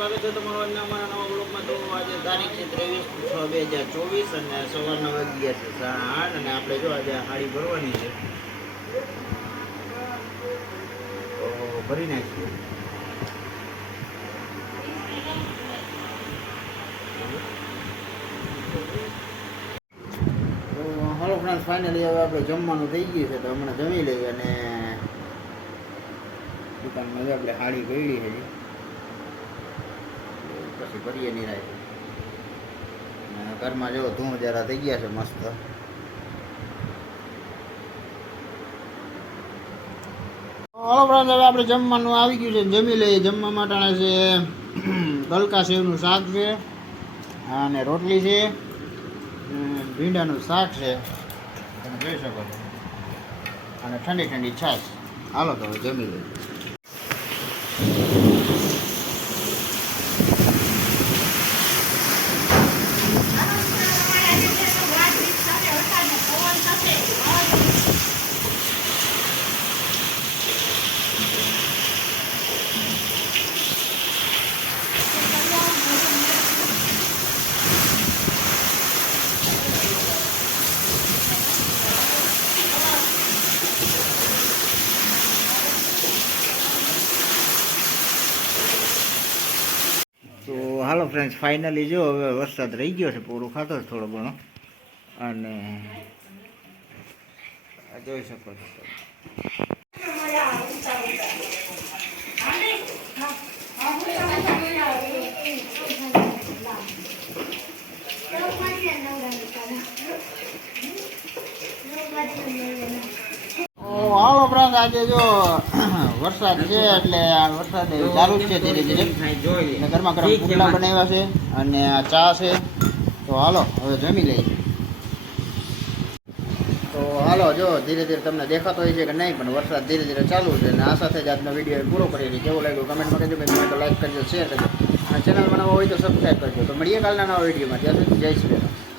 સ્વાગત છે તમારું આજના અમારા નવા બ્લોગમાં તો આજે તારીખ છે ત્રેવીસ છ બે હજાર ચોવીસ અને સવારના વાગ્યા છે આઠ અને આપણે જો આજે હાડી ભરવાની છે ભરી નાખીએ ફ્રેન્ડ ફાઇનલી હવે આપણે જમવાનું થઈ ગયું છે તો હમણાં જમી લઈએ અને દુકાનમાં આપણે હાડી ગયેલી હજી. પછી ભરીએ નિરાય. ઘરમાં જો ધૂમ જરા થઈ ગયા છે મસ્ત. હવે આપણે જમવાનું આવી ગયું છે. જમી લઈએ. જમવા માટે છે ગલકા સેવનું શાક છે, અને રોટલી છે ભીંડાનું શાક છે. તમે જોઈ શકો અને ઠંડી ઠંડી છાશ. હાલો તો જમી લઈએ તો હાલો ફ્રેન્ડ્સ ફાઇનલી જો હવે વરસાદ રહી ગયો છે, પૂરો ખાતો છે થોડો ઘણો. અને જોઈ શકો છો હાલો ફ્રેન્ડ આજે જો વરસાદ છે એટલે આ વરસાદ ચાલુ જ છે ધીરે ધીરે. ગરમા ગરમ પુડલા બનાવ્યા છે અને આ ચા છે. તો હાલો હવે જમી લઈએ. તો હાલો જો ધીરે ધીરે તમને દેખાતો હોય છે કે નહીં પણ વરસાદ ધીરે ધીરે ચાલુ છે અને આ સાથે જ આજનો વીડિયો પૂરો કરી દઈએ કેવું લાગ્યું કમેન્ટમાં કહેજો ભાઈ મને તો લાઈક કરજો શેર કરજો. અને ચેનલ બનાવવા હોય તો સબસ્ક્રાઈબ કરજો. તો મળીએ કાલના નવા વિડીયોમાં. ત્યાં સુધી જય શ્રી રામ.